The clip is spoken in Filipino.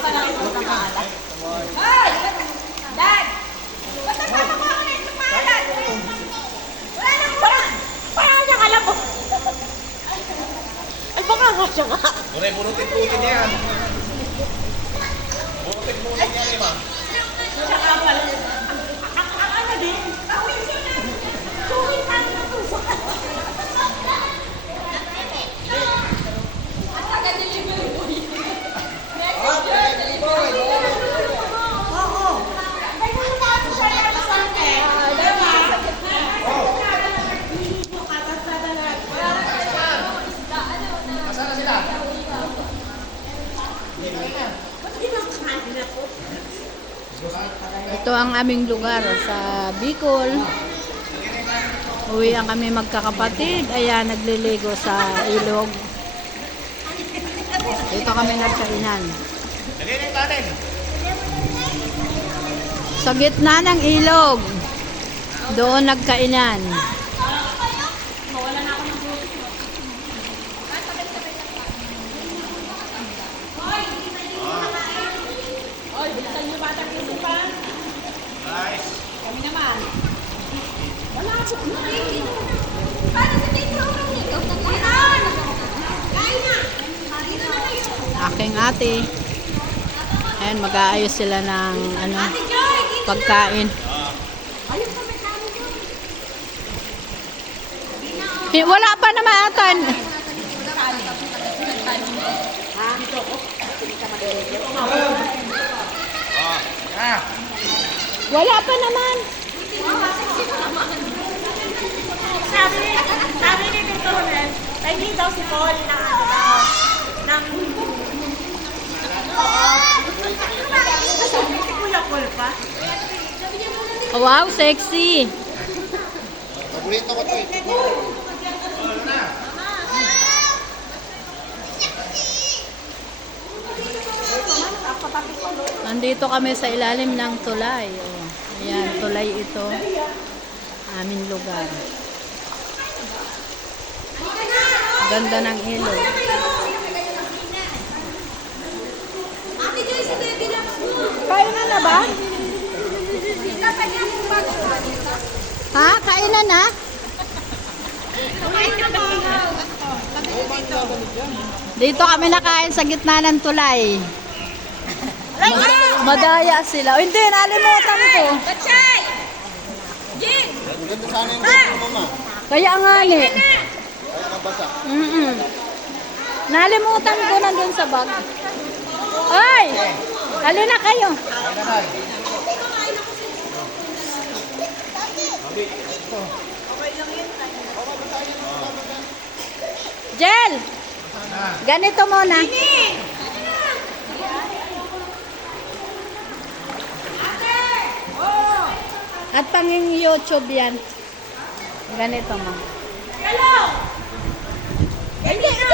pa lang ito ng maalat. Hoy! Dad! Ba't nagpapagawa ka na itong maalat? Wala nang ulan! Parang niya alam mo. Ay, baka nga siya nga. Bunutin niya yan. Bunutin niya, Ima. Tsaka pala. Ang ano din? Kawin siya na. Kawin tayo na tusok. Ang taga-delivery po yun. Oo. May mga taso siya yan sa akin. Diba? Hihito ka, tapos dadalag. Nasaan na sila? Ba't kinakain ako? Ito ang aming lugar sa Bicol. Uwi ang kami magkakapatid. Ayan, nagliligo sa ilog. Dito kami nagkainan. Lagay na yung kanin. Sa gitna ng ilog. Doon nagkainan. Mawala na ako ng buhay. Hoy, bilisan niyo bata ng isipan. Nice. Kami naman. Wala po. Paano sa dito? Kain na! Kain na! Dito na kayo. Aking ate. Ayan, mag-aayos sila ng Ate Joy, dito pagkain. ayun pa may kanin Joy. Wala pa naman atan. Ah. Wala pa naman. Sabi ni Tito Ren, naging daw si Paul ng ano daw, ng... Oo. Sabi si Kuya Paul pa. Wow, sexy. Paborito ko ito eh. Nandito kami sa ilalim ng tulay. Oh. Ayan, tulay ito. Aming lugar. Ganda ng ilog. Ate Joy, si Baby Loves mo. Kainan na ba? Tatagyan mo ba ito? Ha? Kainan na? Kumain ka ba? Dito kami nakain sa gitna ng tulay. Madaya sila. Oh, hindi, nalimutan ko. Bachay! Jin! Ganda sana yung ganda mo, Mama. Kaya nga ni. Kaya nabasa. Nalimutan ko nandun sa bag. Ay! Hali na kayo. Jel! Ganito muna. At panging YouTube yan. Ganito mo. Hello! Hindi na!